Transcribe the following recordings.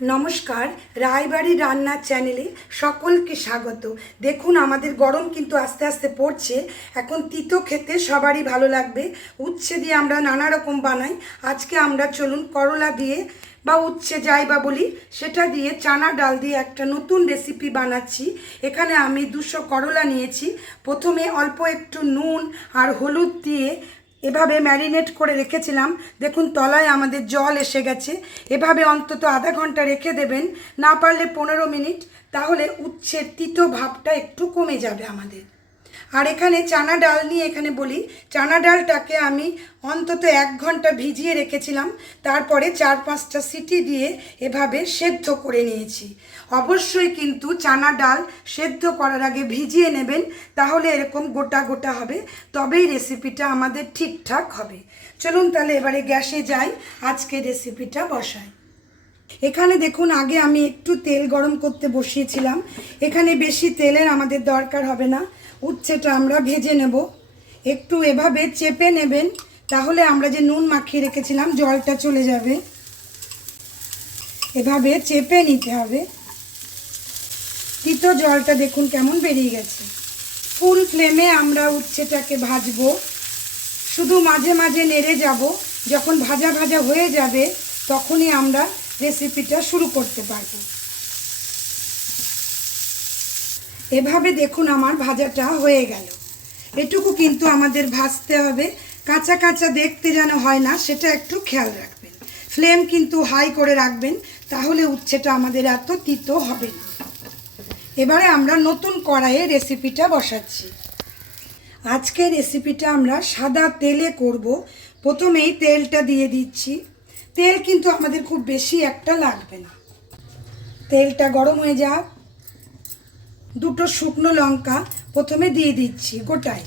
নমস্কার, রায়বাড়ি রান্নার চ্যানেলে সকলকে স্বাগত। দেখুন আমাদের গরম কিন্তু আস্তে আস্তে পড়ছে। এখন তিতো খেতে সবারই ভালো লাগবে। উচ্ছে দিয়ে আমরা নানা রকম বানাই। আজকে আমরা চলুন করলা দিয়ে বা উচ্ছে যাই বা বলি সেটা দিয়ে চানা ডাল দিয়ে একটা নতুন রেসিপি বানাচ্ছি। এখানে আমি 200 করলা নিয়েছি। প্রথমে অল্প একটু নুন আর হলুদ দিয়ে এভাবে ম্যারিনেট করে রেখেছিলাম। দেখুন তলায় আমাদের জল এসে গেছে। এভাবে অন্তত আধা ঘন্টা রেখে দেবেন, না পারলে 15 মিনিট, তাহলে উচ্ছের তিতো ভাবটা একটু কমে যাবে আমাদের। আর এখানে চানা ডাল নিয়ে এখানে বলি, চানা ডালটাকে আমি অন্তত 1 ঘন্টা ভিজিয়ে রেখেছিলাম। তারপরে 4-5টা সিটি দিয়ে এভাবে সেদ্ধ করে নিয়েছি। অবশ্যই কিন্তু চানা ডাল সেদ্ধ করার আগে ভিজিয়ে নেবেন, তাহলে এরকম গোটা গোটা হবে, তবেই রেসিপিটা আমাদের ঠিকঠাক হবে। চলুন তাহলে এবারে গ্যাসে যাই, আজকে রেসিপিটা বসাই। এখানে দেখুন আগে আমি একটু তেল গরম করতে বসিয়েছিলাম। এখানে বেশি তেলের আমাদের দরকার হবে না। উচ্ছেটা আমরা ভেজে নেব। একটু এভাবে চেপে নেবেন, তাহলে আমরা যে নুন মাখিয়ে রেখেছিলাম জলটা চলে যাবে। এভাবে চেপে নিতে হবে। তিতো জলটা দেখুন কেমন বেরিয়ে গেছে। ফুল ফ্লেমে আমরা উচ্ছেটাকে ভাজবো। শুধু মাঝে মাঝে নেড়ে যাব। যখন ভাজা ভাজা হয়ে যাবে তখনই আমরা রেসিপিটা শুরু করতে পারবো। এভাবে দেখুন আমার ভাজাটা হয়ে গেল। এটুকু কিন্তু আমাদের ভাজতে হবে, কাঁচা কাঁচা দেখতে যেন হয় না, সেটা একটু খেয়াল রাখবেন। ফ্লেম কিন্তু হাই করে রাখবেন, তাহলে উচ্ছেটা আমাদের এত তিতো হবে না। এবারে আমরা নতুন কড়াইয়ে রেসিপিটা বসাচ্ছি। আজকে রেসিপিটা আমরা সাদা তেলে করব। প্রথমেই তেলটা দিয়ে দিচ্ছি। তেল কিন্তু আমাদের খুব বেশি একটা লাগবে না। তেলটা গরম হয়ে যাক। 2টো শুকনো লঙ্কা প্রথমে দিয়ে দিচ্ছি গোটায়।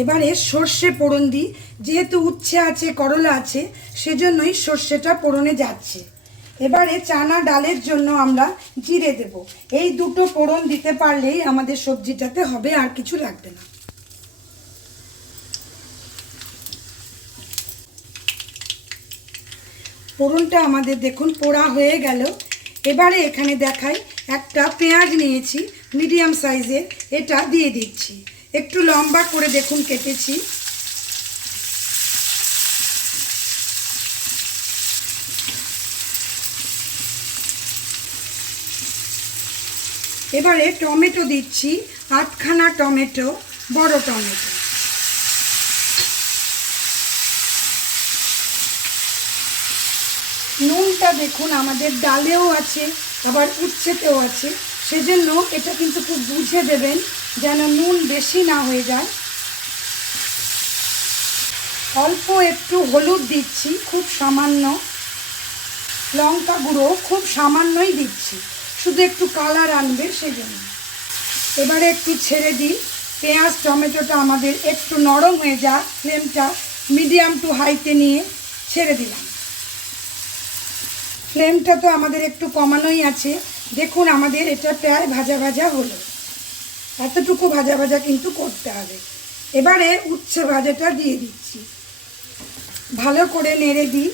এবারে সর্ষে ফোড়ন দিই। যেহেতু উচ্ছে আছে, করলা আছে, সেজন্যই সর্ষেটা ফোড়নে যাচ্ছে। এবারে চানা ডালের জন্য আমরা জিরে দেব। এই 2টো ফোড়ন দিতে পারলেই আমাদের সবজিটাতে হবে, আর কিছু লাগবে না। ফোড়নটা আমাদের দেখুন পোড়া হয়ে গেল। এবারে এখানে দেখাই, একটা পেঁয়াজ নিয়েছি মিডিয়াম সাইজের, এটা দিয়ে দিচ্ছি। একটু লম্বা করে দেখুন কেটেছি। এবারে টমেটো দিচ্ছি, 8খানা টমেটো, বড় টমেটো। নুনটা দেখুন আমাদের ডালেও আছে, আবার উচ্ছেতেও আছে, সেজন্য এটা কিন্তু খুব বুঝে দেবেন যেন নুন বেশি না হয়ে যায়। অল্প একটু হলুদ দিচ্ছি, খুব সামান্য। লঙ্কা গুঁড়ো খুব সামান্যই দিচ্ছি, শুধু একটু কালার আনবে সেজন্য। এবারে একটু ছেড়ে দিই। পেঁয়াজ টমেটোটা আমাদের একটু নরম হয়ে যাক। ফ্লেমটা মিডিয়াম টু হাইতে নিয়ে ছেড়ে দিলাম। ফ্লেমটা তো আমাদের একটু কমানোই আছে। দেখুন আমাদের এটা প্রায় ভাজা ভাজা হলো। এতটুকু ভাজা ভাজা কিন্তু করতে হবে। এবারে উচ্ছে ভাজাটা দিয়ে দিচ্ছি, ভালো করে নেড়ে দিই।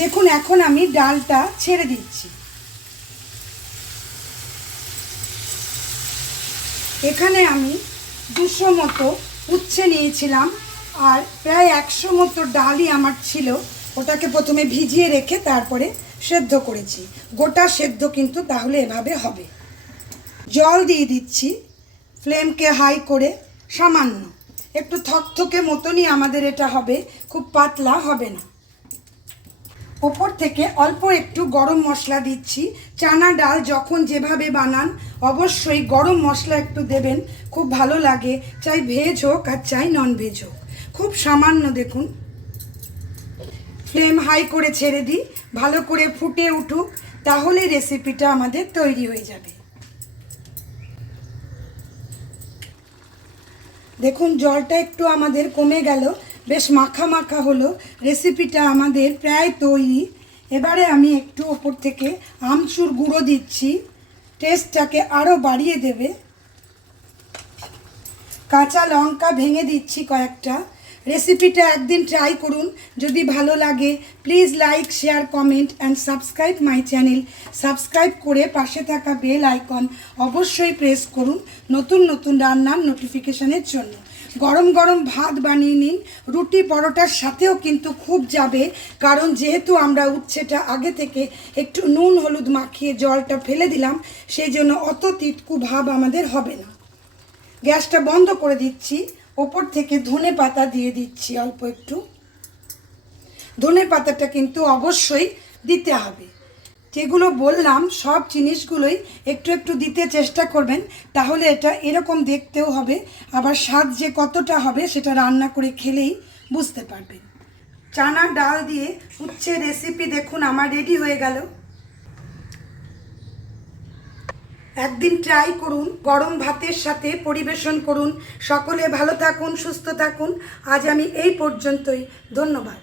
দেখুন এখন আমি ডালটা ছেড়ে দিচ্ছি। এখানে আমি 200 মতো উচ্ছে নিয়েছিলাম, আর প্রায় 100 মতো ডালই আমার ছিল। ওটাকে প্রথমে ভিজিয়ে রেখে তারপরে সেদ্ধ করেছি। গোটা সেদ্ধ কিন্তু তাহলে এভাবে হবে। জল দিয়ে দিচ্ছি, ফ্লেমকে হাই করে। সামান্য একটু থকথকে মতনই আমাদের এটা হবে, খুব পাতলা হবে না। ওপর থেকে অল্প একটু গরম মশলা দিচ্ছি। চানা ডাল যখন যেভাবে বানান অবশ্যই গরম মশলা একটু দেবেন, খুব ভালো লাগে, চাই ভেজ হোক আর চাই নন ভেজ হোক। খুব সামান্য দেখুন। ফ্লেম হাই করে ছেড়ে দিই, ভালো করে ফুটে উঠুক, তাহলে রেসিপিটা আমাদের তৈরি হয়ে যাবে। দেখুন জলটা একটু আমাদের কমে গেল, বেশ মাখা মাখা হলো। রেসিপিটা আমাদের প্রায় তৈরি। এবারে আমি একটু ওপর থেকে আমচুর গুঁড়ো দিচ্ছি, টেস্টটাকে আরও বাড়িয়ে দেবে। কাঁচা লঙ্কা ভেঙে দিচ্ছি কয়েকটা। রেসিপিটা একদিন ট্রাই করুন। যদি ভালো লাগে please like, share, comment and subscribe my channel. Subscribe করে পাশে থাকা বেল আইকন অবশ্যই প্রেস করুন নতুন নতুন রান্নার নোটিফিকেশনের জন্য। গরম গরম ভাত বানিয়ে নিন, রুটি পরোটার সাথেও কিন্তু খুব যাবে, কারণ যেহেতু আমরা উচ্ছেটা আগে থেকে একটু নুন হলুদ মাখিয়ে জলটা ফেলে দিলাম, সেই জন্য অত তিতকু ভাব আমাদের হবে না। গ্যাসটা বন্ধ করে দিচ্ছি, ওপর থেকে ধনে পাতা দিয়ে দিচ্ছি অল্প একটু। ধনে পাতাটা কিন্তু অবশ্যই দিতে হবে। যেগুলো বললাম সব জিনিসগুলোই একটু একটু দিতে চেষ্টা করবেন, তাহলে এটা এরকম দেখতেও হবে, আবার স্বাদ যে কতটা হবে সেটা রান্না করে খেলেই বুঝতে পারবেন। চানা ডাল দিয়ে উচ্ছে রেসিপি দেখুন আমার রেডি হয়ে গেল। একদিন ট্রাই করুন, গরম ভাতের সাথে পরিবেশন করুন। সকলে ভালো থাকুন, সুস্থ থাকুন। আজ আমি এই পর্যন্তই। ধন্যবাদ।